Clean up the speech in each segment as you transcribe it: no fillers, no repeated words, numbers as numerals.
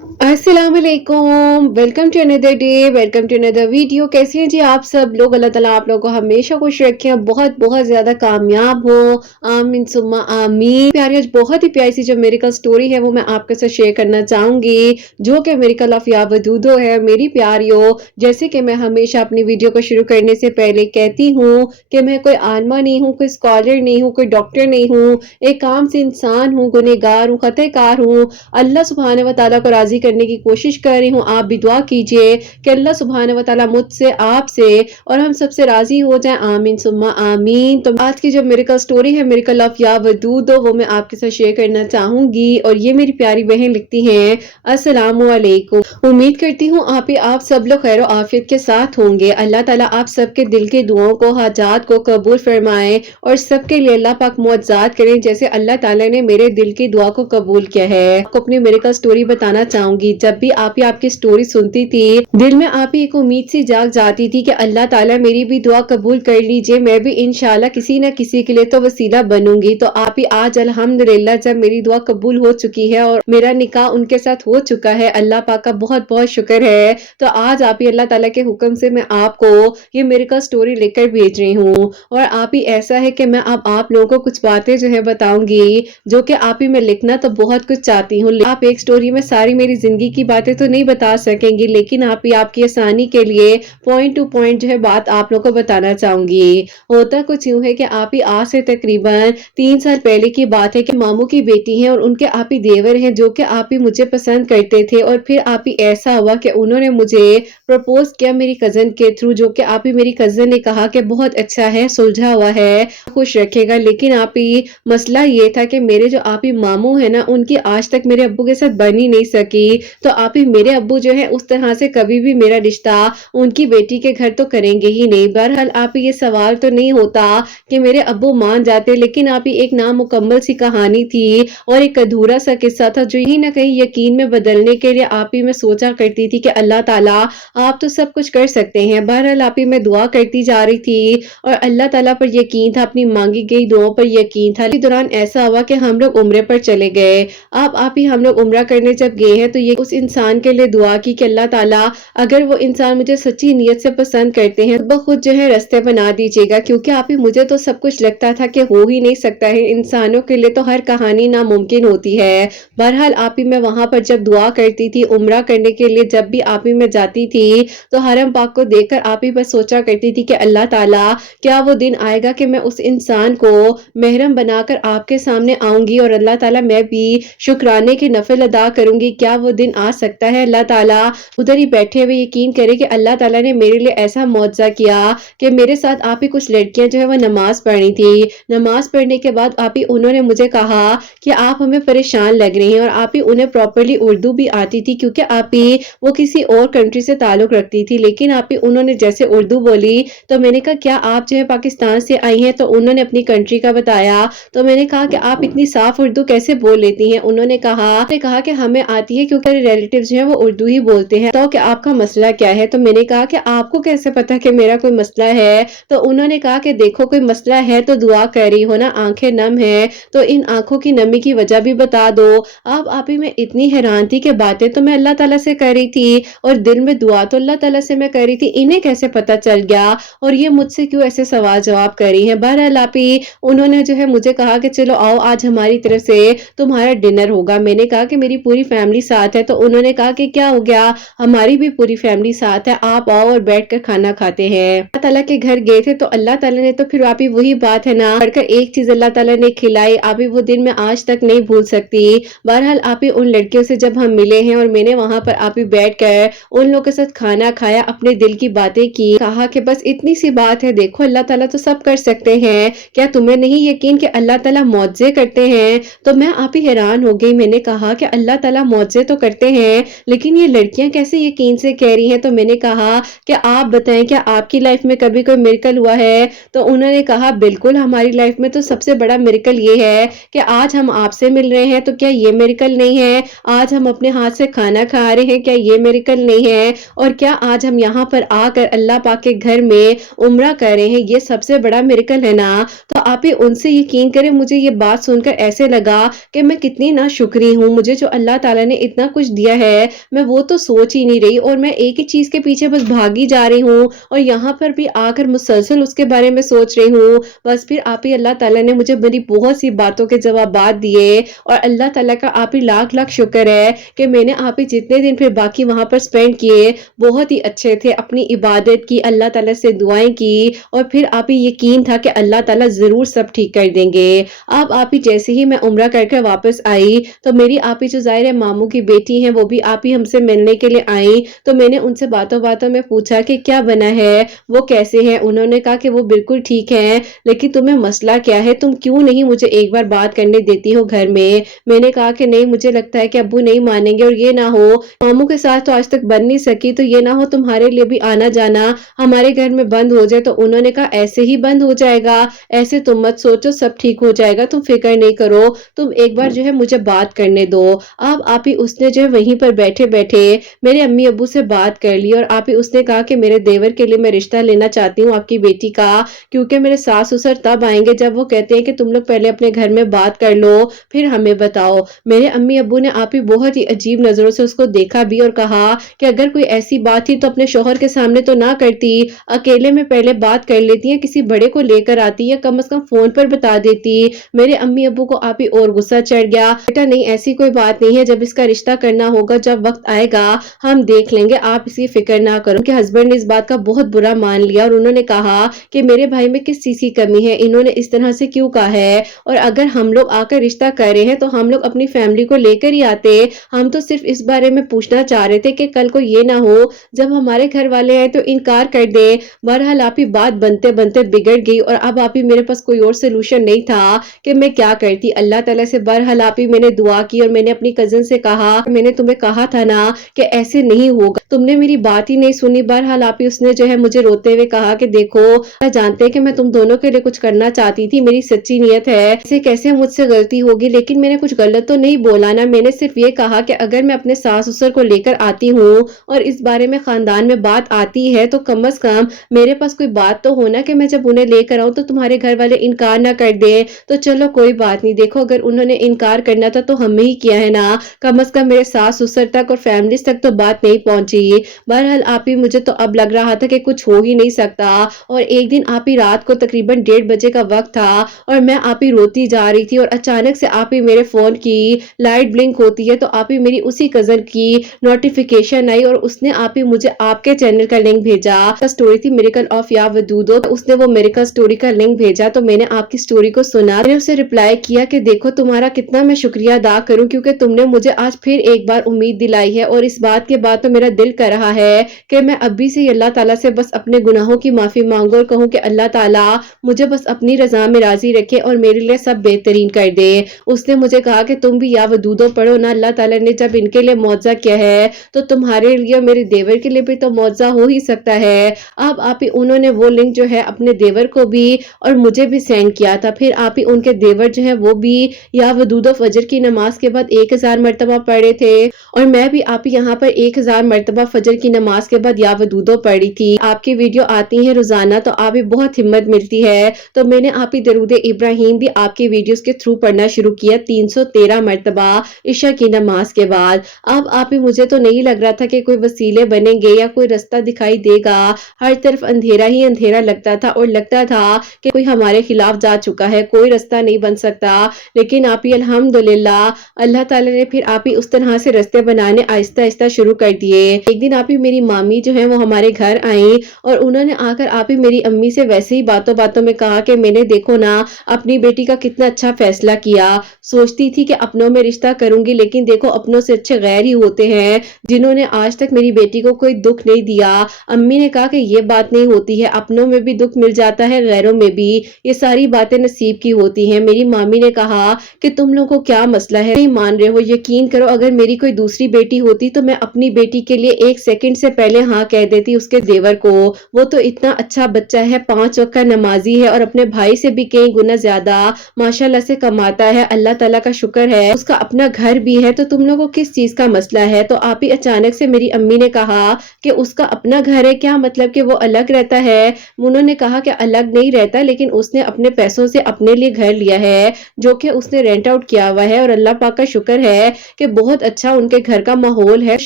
अस्सलाम वालेकुम, welcome to another day, welcome to another video. कैसे हैं जी आप सब लोग? अल्लाह ताला आप लोगों को हमेशा खुश रखें, बहुत बहुत ज़्यादा कामयाब हो, आमीन सुम्मा आमीन। प्यारी आज बहुत ही प्यारी सी जो मेरिकल स्टोरी है वो मैं आपके साथ शेयर करना चाहूँगी, जो कि मेरिकल ऑफ या वदूदो है। मेरी प्यारियों, जैसे कि मैं हमेशा अपनी वीडियो को शुरू करने से पहले कहती हूँ कि मैं कोई आलिमा नहीं हूँ, कोई स्कॉलर नहीं हूँ, कोई डॉक्टर नहीं हूँ, एक आम सी इंसान हूँ, गुनहगार हूँ, खतकार हूँ। अल्लाह सुब्हानहू व तआला को राज़ी करने की कोशिश कर रही हूँ। आप भी दुआ कीजिए कि अल्लाह सुब्हानहू व तआला मुझसे, आपसे और हम सबसे राज़ी हो जाएँ। आमीन सुम्मा आमीन। तो आज की जो मिरेकल स्टोरी है, मिरेकल ऑफ या वदूदो, वो मैं आपके साथ शेयर करना चाहूँगी। और ये मेरी प्यारी बहन लिखती हैं, अस्सलामु अलैकुम। उम्मीद करती हूँ आप सब लोग खैर आफियत के साथ होंगे। अल्लाह ताला आप सबके दिल की दुआओं को, हाजात को कबूल फरमाए और सबके लिए अल्लाह पाक मुआज़ात करें, जैसे अल्लाह ताला ने मेरे दिल की दुआ को कबूल किया है। आपको अपनी मिरेकल स्टोरी बताना चाहूंगी। जब भी आप ही आपकी स्टोरी सुनती थी, दिल में आप ही एक उम्मीद सी जाग जाती थी कि अल्लाह ताला मेरी भी दुआ कबूल कर लीजिए, मैं भी इंशाल्लाह किसी न किसी के लिए तो वसीला बनूंगी। तो आप ही आज अल्हम्दुलिल्लाह जब मेरी दुआ कबूल हो चुकी है और मेरा निकाह उनके साथ हो चुका है, अल्लाह पाक का बहुत बहुत शुक्र है। तो आज आप ही अल्लाह ताला के हुक्म से मैं आपको ये मिरेकल स्टोरी लेकर भेज रही हूँ। और आप ही ऐसा है कि मैं अब आप लोगों को कुछ बातें जो है बताऊंगी, जो कि आप ही मैं लिखना तो बहुत कुछ चाहती हूँ। आप एक स्टोरी में सारी मेरी जिंदगी की बातें तो नहीं बता सकेंगी, लेकिन आप ही आपकी आसानी के लिए पॉइंट टू पॉइंट जो है बात आप लोगों को बताना चाहूंगी। होता कुछ यूं है कि आप ही आज से तकरीबन 3 साल पहले की बात है कि मामू की बेटी है और उनके आप ही देवर हैं, जो कि आप ही मुझे पसंद करते थे। और फिर आप ही ऐसा हुआ कि उन्होंने मुझे प्रपोज किया मेरी कजन के थ्रू, जो कि आप ही मेरी कजन ने कहा कि बहुत अच्छा है, सुलझा हुआ है, खुश रखेगा। लेकिन आप ही मसला ये था कि मेरे जो आप ही मामू है ना, उनकी आज तक मेरे अब्बू के साथ बन ही नहीं सकी। तो आप ही मेरे अब्बू जो है उस तरह से कभी भी मेरा रिश्ता उनकी बेटी के घर तो करेंगे ही नहीं। बहरहाल आप ही ये सवाल तो नहीं होता कि मेरे अब्बू मान जाते, लेकिन आप ही एक नामुकम्मल सी कहानी थी और एक अधूरा सा किस्सा था, जो ही ना कहीं यकीन में बदलने के लिए आप ही मैं सोचा करती थी कि अल्लाह ताला आप तो सब कुछ कर सकते हैं। बहरहाल आप ही मैं दुआ करती जा रही थी और अल्लाह ताला पर यकीन था, अपनी मांगी गई दुआओं पर यकीन था। इस दौरान ऐसा हुआ कि हम लोग उम्रे पर चले गए। अब आप ही हम लोग उम्रा करने जब गए हैं तो ये उस इंसान के लिए दुआ की कि अल्लाह ताला अगर वो इंसान मुझे सच्ची नीयत से पसंद करते हैं तो खुद जो है रास्ते बना दीजिएगा, क्योंकि आप ही मुझे तो सब कुछ लगता था कि हो ही नहीं सकता है, इंसानों के लिए तो हर कहानी नामुमकिन होती है। बहरहाल आप ही मैं वहां पर जब दुआ करती थी उम्रा करने के लिए, जब भी आप ही मैं जाती थी तो हरम पाक को देखकर आप ही बस सोचा करती थी कि अल्लाह ताला क्या वो दिन आएगा कि मैं उस इंसान को महरम बनाकर आपके सामने आऊंगी और अल्लाह ताला मैं भी शुक्राने की नफल अदा करूंगी। क्या वो दिन आ सकता है? अल्लाह ताला उधर ही बैठे हुए यकीन करे कि अल्लाह ताला ने मेरे लिए ऐसा मुआवजा किया कि मेरे साथ आप ही कुछ लड़कियां जो है वो नमाज पढ़ी थी। नमाज पढ़ने के बाद आप ही उन्होंने मुझे कहा कि आप हमें परेशान लग रही हैं, और आप ही उन्हें प्रॉपरली उर्दू भी आती थी, क्योंकि आप ही वो किसी और कंट्री से ताल्लुक रखती थी। लेकिन आप ही उन्होंने जैसे उर्दू बोली तो मैंने कहा क्या आप जो है पाकिस्तान से आई हैं? तो उन्होंने अपनी कंट्री का बताया। तो मैंने कहा कि आप इतनी साफ उर्दू कैसे बोल लेती हैं? उन्होंने कहा कि हमें आती है, क्योंकि रिलेटिव जो है वो उर्दू ही बोलते हैं। तो कि आपका मसला क्या है? तो मैंने कहा कि आपको कैसे पता कि मेरा कोई मसला है? तो उन्होंने कहा कि देखो कोई मसला है तो दुआ कर रही हो ना, आंखें नम है तो इन आंखों की नमी की वजह भी बता दो। अब आप ही मैं इतनी हैरान थी कि बातें तो मैं अल्लाह ताला से कर रही थी और दिल में दुआ तो अल्लाह ताला से मैं कर रही थी, इन्हें कैसे पता चल गया और ये मुझसे क्यों ऐसे सवाल जवाब कर रही हैं? बहरहाल आप ही उन्होंने जो है मुझे कहा कि चलो आओ आज हमारी तरफ से तुम्हारा डिनर होगा। मैंने कहा कि मेरी पूरी फैमिली साथ है। तो उन्होंने कहा कि क्या हो गया, हमारी भी पूरी फैमिली साथ है, आप आओ और बैठकर खाना खाते हैं। अल्लाह ताला के घर गए थे तो अल्लाह ताला ने तो फिर आप ही वही बात है ना, बढ़कर एक चीज अल्लाह ताला ने खिलाई। आप ही वो दिन मैं आज तक नहीं भूल सकती। बहरहाल आप ही उन लड़कियों से जब हम मिले हैं और मैंने वहां पर आप ही बैठ कर उन लोगों के साथ खाना खाया, अपने दिल की बातें की, कहा कि बस इतनी सी बात है, देखो अल्लाह ताला तो सब कर सकते हैं, क्या तुम्हें नहीं यकीन कि अल्लाह ताला मौजे करते हैं? तो मैं आप ही हैरान हो गई। मैंने कहा कि अल्लाह ताला मौजे तो करते हैं, लेकिन ये लड़कियां कैसे यकीन से कह रही हैं? तो मैंने कहा कि आप बताएं क्या आपकी लाइफ में कभी कोई मिरेकल हुआ है? तो उन्होंने कहा बिल्कुल, हमारी लाइफ में तो सबसे बड़ा मिरेकल ये है कि आज हम आपसे मिल रहे हैं, तो क्या ये मिरेकल नहीं है? आज हम अपने हाथ से खाना खा रहे हैं, क्या ये मिरेकल नहीं है? और क्या आज हम यहाँ पर आकर अल्लाह पाक के घर में उम्रा कर रहे हैं, ये सबसे बड़ा मिरेकल है ना? तो आप ही उनसे यकीन करें, मुझे ये बात सुनकर ऐसे लगा कि मैं कितनी नाशुक्री हूँ, मुझे जो अल्लाह ताला ने इतना कुछ दिया है, मैं वो तो सोच ही नहीं रही और मैं एक ही चीज़ के पीछे बस भागी जा रही हूँ और यहाँ पर भी आकर मुसलसल उसके बारे में सोच रही हूँ। बस फिर आप ही अल्लाह ताला ने मुझे मेरी बहुत सी बातों के जवाबात दिए और अल्लाह ताला का आप ही लाख-लाख शुक्र है कि मैंने आप ही जितने दिन फिर बाकी वहाँ पर स्पेंड किए, बहुत ही अच्छे थे। अपनी इबादत की, अल्लाह ताला से दुआएँ की और फिर आप ही यकीन था कि अल्लाह ताला ज़रूर सब ठीक कर देंगे। अब आप ही जैसे ही मैं उम्रा करके वापस आई, तो मेरी आप ही जो ज़ाहिर है मामू की बेटी हैं, वो भी आप ही हमसे मिलने के लिए आई। तो मैंने उनसे बातों-बातों में पूछा कि क्या बना है, वो कैसे हैं? उन्होंने कहा कि वो बिल्कुल ठीक हैं, लेकिन तुम्हें मसला क्या है? तुम क्यों नहीं मुझे एक बार बात करने देती हो घर में? मैंने कहा कि नहीं, मुझे लगता है कि अब्बू नहीं मानेंगे और ये ना हो मामू के साथ तो आज तक बन नहीं सकी, तो ये ना हो तुम्हारे लिए भी आना-जाना हमारे घर में बंद हो जाए। तो उन्होंने कहा ऐसे ही बंद हो जाएगा, ऐसे तुम मत सोचो, सब ठीक हो जाएगा, तुम फ़िक्र नहीं करो, तुम एक बार जो है मुझे बात करने दो। अब आप ही उसने जो है वहीं पर बैठे-बैठे मेरे अम्मी-अब्बू से बात कर ली और आप ही उसने कहा कि मेरे देवर के लिए मैं रिश्ता लेना चाहती हूँ आपकी बेटी का, क्योंकि मेरे सास-ससुर तब आएँगे जब वो कहते हैं कि तुम लोग पहले अपने घर में बात कर लो, फिर हमें बताओ। मेरे अम्मी-अब्बू ने आप ही बहुत ही अजीब नज़रों से उसको देखा भी और कहा कि अगर कोई ऐसी बात थी तो अपने शौहर के सामने तो ना करती, अकेले में पहले बात कर लेती या किसी बड़े को लेकर आती या कम से कम फ़ोन पर बता देती। मेरे अम्मी-अब्बू को आप ही और गुस्सा चढ़ गया। बेटा नहीं, ऐसी कोई बात नहीं है, जब इसका रिश्ता करना होगा, जब वक़्त आएगा हम देख लेंगे, आप इसकी फ़िक्र ना करो। उनके हस्बैंड ने इस बात का बहुत बुरा मान लिया और उन्होंने कहा कि मेरे भाई में किस चीज़ की कमी है, इन्होंने इस तरह से क्यों कहा है और अगर हम लोग आकर रिश्ता कर रहे हैं तो हम लोग अपनी फैमिली को लेकर ही आते। हम तो सिर्फ़ इस बारे में पूछना चाह रहे थे कि कल को ये ना हो जब हमारे घर वाले आए तो इनकार कर दें। बहरहाल आप ही बात बनते-बनते बिगड़ गई और अब आप ही मेरे पास कोई और सॉल्यूशन नहीं था कि मैं क्या करती। अल्लाह ताला से बहरहाल आप ही मैंने दुआ की और मैंने अपनी कज़िन से कहा, मैंने तुम्हें कहा था ना कि ऐसे नहीं होगा, तुमने मेरी बात ही नहीं सुनी। बहरहाल आप ही उसने जो है मुझे रोते हुए कहा कि देखो, मैं जानते हैं कि मैं तुम दोनों के लिए कुछ करना चाहती थी, मेरी सच्ची नीयत है, ऐसे कैसे मुझसे गलती होगी, लेकिन मैंने कुछ गलत तो नहीं बोला ना। मैंने सिर्फ ये कहा कि अगर मैं अपने सास-ससुर को लेकर आती हूँ और इस बारे में खानदान में बात आती है तो कम से कम मेरे पास कोई बात तो हो ना कि मैं जब उन्हें लेकर आऊँ तो तुम्हारे घर वाले इनकार ना कर दें। तो चलो कोई बात नहीं, देखो अगर उन्होंने इनकार करना था तो हमें ही किया है ना, कम से कम मेरे सास-ससुर तक और फैमिलीज़ तक तो बात नहीं पहुँची। बहरहाल आप ही मुझे तो अब लग रहा था कि कुछ हो ही नहीं सकता और एक दिन आप ही रात को तकरीबन 1:30 बजे का वक़्त था और मैं आप ही रोती जा रही थी और अचानक से आप ही मेरे फ़ोन की लाइट ब्लिंक होती है, तो आप ही मेरी उसी कज़न की नोटिफ़िकेशन आई और उसने आप ही मुझे आपके चैनल का लिंक भेजा। स्टोरी थी मिरेकल ऑफ या वदूदो, तो उसने वो मिरेकल स्टोरी का लिंक भेजा, तो मैंने आपकी स्टोरी को सुना। मैंने उसे रिप्लाई किया कि देखो तुम्हारा कितना मैं शुक्रिया अदा करूं क्योंकि तुमने मुझे आज फिर एक बार उम्मीद दिलाई है और इस बात के बाद तो मेरा दिल कर रहा है कि मैं अभी से अल्लाह ताला से बस अपने गुनाहों की माफ़ी मांगू और कहूँ कि अल्लाह ताला मुझे बस अपनी रज़ा में राज़ी रखे और मेरे लिए सब बेहतरीन कर दे। उसने मुझे कहा कि तुम भी या वदूदो पढ़ो ना, अल्लाह ताला ने जब इनके लिए मौज़ा किया है तो तुम्हारे लिए और मेरे देवर के लिए भी तो मौज़ा हो ही सकता है। अब आप ही उन्होंने वो लिंक जो है अपने देवर को भी और मुझे भी सेंड किया था। फिर आप ही उनके देवर जो है वो भी या वदूदो फजर की नमाज के बाद 1000 मर्तबा पढ़े थे और मैं भी आप ही यहाँ पर 1000 मर्तबा फजर की नमाज के बाद या वदूदो पढ़ी थी। आपकी वीडियो आती है रोजाना तो आप ही बहुत हिम्मत मिलती है, तो मैंने आप ही दरूद इब्राहिम भी आपकी वीडियोस के थ्रू पढ़ना शुरू किया 313 मर्तबा इशा की नमाज के बाद। अब आप ही मुझे तो नहीं लग रहा था कि कोई वसीले बनेंगे या कोई रास्ता दिखाई देगा। हर तरफ अंधेरा ही अंधेरा लगता था और लगता था कि कोई हमारे खिलाफ जा चुका है, कोई रास्ता नहीं बन सकता। लेकिन आप ही अल्हम्दुलिल्लाह अल्लाह ताला ने फिर आप ही उस तरह से रास्ते बनाने आहिस्ता आहिस्ता शुरू कर दिए। एक दिन आप ही मेरी मामी जो है वो हमारे घर आई और उन्होंने आकर आप ही मेरी अम्मी से वैसे ही बातों बातों में कहा कि मैंने देखो ना अपनी बेटी का कितना अच्छा फैसला किया, सोचती थी कि अपनों में रिश्ता करूंगी लेकिन देखो अपनों से अच्छे गैर ही होते हैं जिन्होंने आज तक मेरी बेटी को कोई दुख नहीं दिया। अम्मी ने कहा कि ये बात नहीं होती है, अपनों में भी दुख मिल जाता है गैरों में भी, ये सारी बातें नसीब की होती हैं। मेरी मामी ने कहा कि तुम लोगों को क्या मसला है, नहीं मान रहे हो, यकीन करो अगर मेरी कोई दूसरी बेटी होती तो मैं अपनी बेटी के लिए 1 सेकंड से पहले हाँ कह देती उसके देवर को। वो तो इतना अच्छा बच्चा है, 5 वक्त का नमाज़ी है और अपने भाई से भी कई गुना ज़्यादा माशाल्लाह से कमाता है। अल्लाह ताला का शुक्र है, उसका अपना घर भी है, तो तुम लोगों को किस चीज़ का मसला है? तो आप ही अचानक से मेरी अम्मी ने कहा कि उसका अपना घर है, क्या मतलब कि वो अलग रहता है? उन्होंने कहा कि अलग नहीं रहता, लेकिन उसने अपने पैसों से अपने लिए घर लिया है, जो कि उसने रेंट आउट किया हुआ है और अल्लाह पाक का शुक्र है कि बहुत अच्छा उनके घर का माहौल है,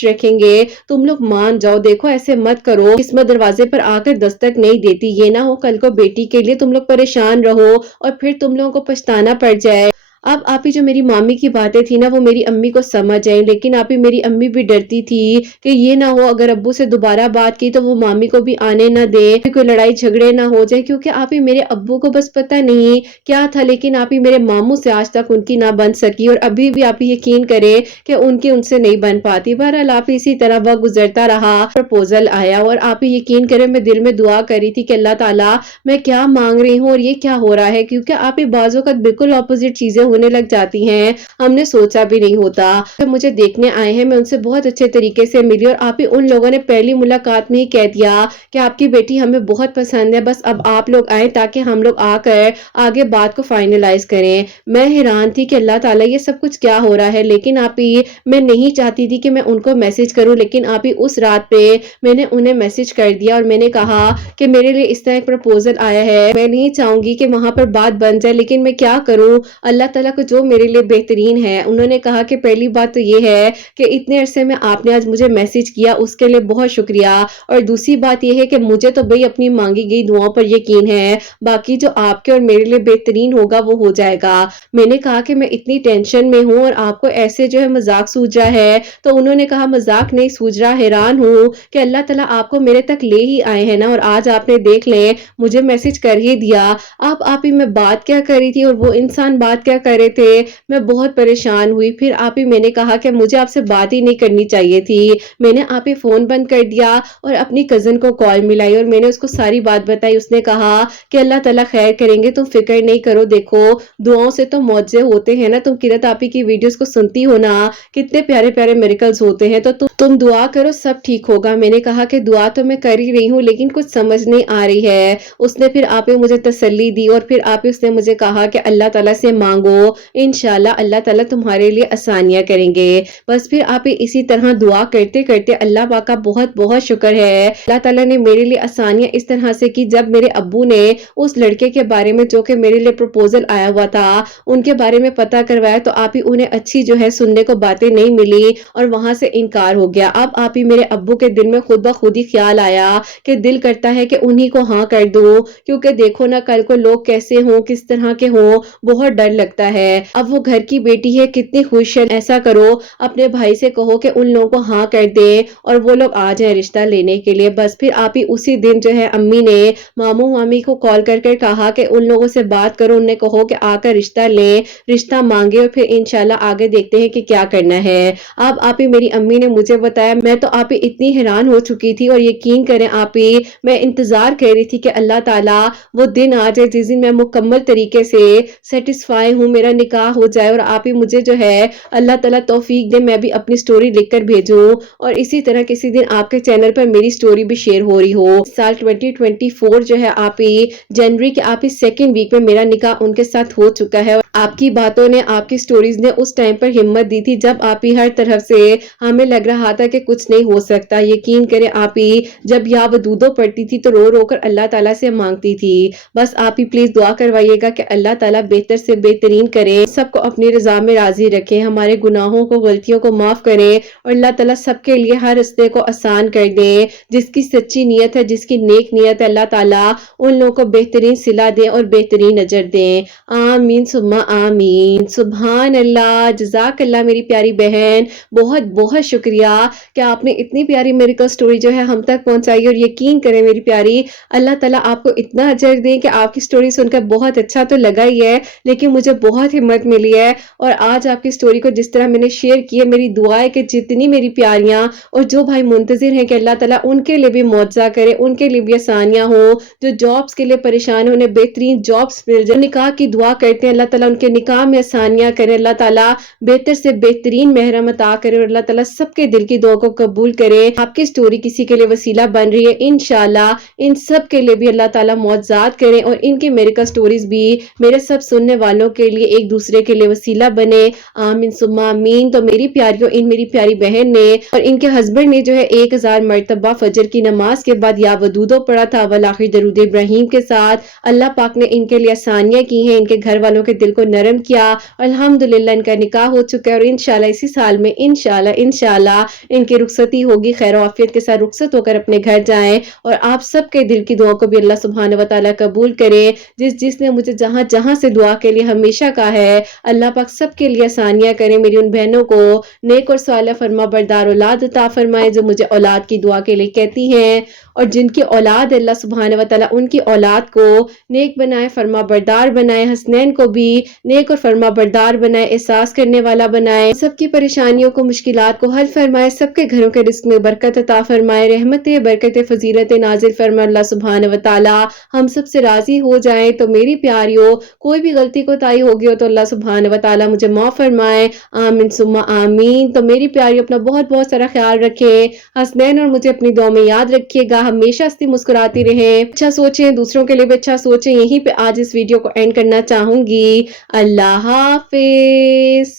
रखेंगे। तुम लोग मान जाओ, देखो ऐसे मत करो, किस्मत दरवाजे पर आकर दस्तक नहीं देती, ये ना हो कल को बेटी के लिए तुम लोग परेशान रहो और फिर तुम लोगों को पछताना पड़ जाए। अब आप ही जो मेरी मामी की बातें थी ना, वो मेरी अम्मी को समझ आई, लेकिन आप ही मेरी अम्मी भी डरती थी कि ये ना हो अगर अब्बू से दोबारा बात की तो वो मामी को भी आने ना दे, कोई लड़ाई झगड़े ना हो जाए, क्योंकि आप ही मेरे अब्बू को बस पता नहीं क्या था, लेकिन आप ही मेरे मामू से आज तक उनकी ना बन सकी और अभी भी आप ही यकीन करे कि उनकी उनसे नहीं बन पाती। बहरहाल आप ही इसी तरह वक्त गुजरता रहा, प्रपोजल आया और आप ही यकीन करे मैं दिल में दुआ करी थी कि अल्लाह ताला मैं क्या मांग रही हूँ और ये क्या हो रहा है, क्योंकि आप ही बाजों का बिल्कुल ऑपोजिट चीजें होने लग जाती हैं, हमने सोचा भी नहीं होता। तो मुझे देखने आए हैं, मैं उनसे बहुत अच्छे तरीके से मिली और आप ही उन लोगों ने पहली मुलाकात में ही कह दिया कि आपकी बेटी हमें बहुत पसंद है, बस अब आप लोग आए ताकि हम लोग आकर आगे बात को फाइनलाइज करें। मैं हैरान थी कि अल्लाह ताला ये सब कुछ क्या हो रहा है, लेकिन आप ही मैं नहीं चाहती थी कि मैं उनको मैसेज करूं, लेकिन आप ही उस रात पे मैंने उन्हें मैसेज कर दिया और मैंने कहा कि मेरे लिए इस तरह एक प्रपोजल आया है, मैं नहीं चाहूंगी कि वहां पर बात बन जाए, लेकिन मैं क्या करूं, अल्लाह ताला को जो मेरे लिए बेहतरीन है। उन्होंने कहा कि पहली बात तो ये है कि इतने अरसे में आपने आज मुझे मैसेज किया, उसके लिए बहुत शुक्रिया, और दूसरी बात ये है कि मुझे तो भाई अपनी मांगी गई दुआओं पर यकीन है, बाकी जो आपके और मेरे लिए बेहतरीन होगा वो हो जाएगा। मैंने कहा कि मैं इतनी टेंशन में हूँ और आपको ऐसे जो है मजाक सूझ रहा है, तो उन्होंने कहा मजाक नहीं सूझ रहा, हैरान हूँ कि अल्लाह ताला आपको मेरे तक ले ही आए हैं ना, और आज आपने देख ले मुझे मैसेज कर ही दिया। अब आप ही मैं बात क्या कर रही थी और वो इंसान बात क्या कर रहे थे, मैं बहुत परेशान हुई। फिर आप ही मैंने कहा कि मुझे आपसे बात ही नहीं करनी चाहिए थी, मैंने आप ही फोन बंद कर दिया और अपनी कजन को कॉल मिलाई और मैंने उसको सारी बात बताई। उसने कहा कि अल्लाह ताला खैर करेंगे, तुम फिक्र नहीं करो, देखो दुआओं से तो मौजे होते हैं ना, तुम किरत आप ही की वीडियोस को सुनती हो ना, कितने प्यारे प्यारे मिरेकल्स होते हैं, तो तुम दुआ करो सब ठीक होगा। मैंने कहा कि दुआ तो मैं कर ही रही हूँ, लेकिन कुछ समझ नहीं आ रही है। उसने फिर आप ही मुझे तसल्ली दी और फिर आप ही उसने मुझे कहा कि अल्लाह ताला से मांगो, इंशाल्लाह अल्लाह ताला तुम्हारे लिए आसानियां करेंगे। बस फिर आप ही इसी तरह दुआ करते करते अल्लाह पाक का बहुत बहुत शुक्र है, अल्लाह ताला ने मेरे लिए आसानियां इस तरह से की, जब मेरे अब्बू ने उस लड़के के बारे में जो कि मेरे लिए प्रपोजल आया हुआ था उनके बारे में पता करवाया, तो आप ही उन्हें अच्छी जो है सुनने को बातें नहीं मिली और वहां से इनकार हो गया। अब आप ही मेरे अब्बू के दिल में खुद ब खुद ही ख्याल आया कि दिल करता है कि उन्हीं को हाँ कर दूं, क्योंकि देखो ना कल को लोग कैसे हों, किस तरह के हों, बहुत डर लगता है। अब वो घर की बेटी है, कितनी खुश है, ऐसा करो अपने भाई से कहो कि उन लोगों को हाँ कर दे और वो लोग आ जाए रिश्ता लेने के लिए। बस फिर आप ही उसी दिन जो है अम्मी ने मामू मामी को कॉल कर कहा कि उन लोगों से बात करो, उन्हें कहो कि आकर रिश्ता लें, रिश्ता मांगे और फिर इंशाल्लाह आगे देखते हैं कि क्या करना है। अब आप ही मेरी अम्मी ने मुझे बताया, मैं तो आप ही इतनी हैरान हो चुकी थी और यकीन करें आप ही मैं इंतजार कर रही थी कि अल्लाह ताला वो दिन आ जाए जिस दिन मैं मुकम्मल तरीके से सेटिस्फाई हूँ, मेरा निकाह हो जाए और आप ही मुझे जो है अल्लाह ताला तौफीक दे, मैं भी अपनी स्टोरी लिखकर भेजूं और इसी तरह किसी दिन आपके चैनल पर मेरी स्टोरी भी शेयर हो रही हो। साल 2024 जो है आप ही जनवरी के आप ही सेकेंड वीक में मेरा निकाह उनके साथ हो चुका है। आपकी बातों ने, आपकी स्टोरीज ने उस टाइम पर हिम्मत दी थी जब आप ही हर तरफ से हमें लग रहा था कि कुछ नहीं हो सकता। यकीन करें आप ही जब या वदूदो पड़ती थी तो रो रो कर अल्लाह ताला से मांगती थी। बस आप ही प्लीज दुआ करवाइएगा कि अल्लाह ताला बेहतर से बेहतरीन करे, सबको अपनी रजा में राजी रखे, हमारे गुनाहों को गलतियों को माफ करे और अल्लाह ताला सबके लिए हर रस्ते को आसान कर दे। जिसकी सच्ची नीयत है, जिसकी नेक नीयत है, अल्लाह ताला उन लोगों को बेहतरीन सिला दे और बेहतरीन अजर दे। आमीन सुम्मा आमीन। सुभान अल्लाह, जज़ाक अल्लाह मेरी प्यारी बहन, बहुत बहुत शुक्रिया कि आपने इतनी प्यारी मेरिकल स्टोरी जो है हम तक पहुंचाई। और यकीन करें मेरी प्यारी, अल्लाह ताला आपको इतना अजर दे कि आपकी स्टोरी सुनकर बहुत अच्छा तो लगा ही है, लेकिन मुझे बहुत हिम्मत मिली है और आज आपकी स्टोरी को जिस तरह मैंने शेयर की है, मेरी दुआ है कि जितनी मेरी प्यारियां और जो भाई मुंतजिर हैं कि अल्लाह ताला उनके लिए भी मुआवजा करे, उनके लिए भी आसानियां हो, जो जॉब्स के लिए परेशान हो उन्हें बेहतरीन जॉब्स मिल जाए, निकाह की दुआ करते हैं अल्लाह ताला उनको उनके निकाह में आसानियाँ करें, अल्लाह ताला बेहतर से बेहतरीन महरम अता करे और अल्लाह ताला सबके दिल की दुआ को कबूल करे। आपकी स्टोरी किसी के लिए वसीला बन रही है, इंशाल्लाह इन सब के लिए भी अल्लाह ताला मौजज़ात करें और इनकी मेरिकल स्टोरीज भी मेरे सब सुनने वालों के लिए एक दूसरे के लिए वसीला बने। आमीन सुम्मा आमीन। तो मेरी प्यारियों, इन मेरी प्यारी बहन ने और इनके हस्बैंड ने जो है 1000 मरतबा फजर की नमाज के बाद या वदूदो पढ़ा था अव्वल आखिर दरूद इब्राहिम के साथ। अल्लाह पाक ने इनके लिए आसानियां की हैं, इनके घर वालों के दिल को नरम किया। अल्हम्दुलिल्लाह इनका निकाह हो चुका है और इंशाल्लाह इसी साल में इंशाल्लाह इनकी रुखसती होगी, खैर आफियत के साथ रुखसत होकर अपने घर जाएं। और आप सबके दिल की दुआ को भी अल्लाह सुब्हानहू व तआला कबूल करे। जिसने मुझे जहां जहां से दुआ के लिए हमेशा कहा है, अल्लाह पाक सबके लिए आसानियां करें। मेरी उन बहनों को नेक और सालिह फरमा बरदार औलाद अता फरमाए जो मुझे औलाद की दुआ के लिए कहती हैं, और जिनकी औलाद अल्लाह सुब्हानहू व तआला उनकी औलाद को नेक बनाए, फरमा बरदार बनाए। हसनैन को भी नेक और फरमा बरदार बनाए, एहसास करने वाला बनाए। सबकी परेशानियों को, मुश्किलात को हल फरमाए, सबके घरों के रिस्क में बरकत अता फरमाए। रहमतें बरकतें फजीलतें नाजिल फरमाए अल्लाह सुब्हानहू व तआला। हम सब से राजी हो जाए। तो मेरी प्यारियों, कोई भी गलती कोताही होगी हो तो अल्लाह सुब्हानहू व तआला मुझे माफ फरमाए। आमीन सुम्मा आमीन। तो मेरी प्यारी अपना बहुत बहुत सारा ख्याल रखें, हसनैन और मुझे अपनी दुआ में याद रखिएगा। हमेशा हंसती मुस्कुराती रहें, अच्छा सोचें, दूसरों के लिए भी अच्छा सोचें। यहीं पे आज इस वीडियो को एंड करना चाहूंगी। अल्लाह हाफिज।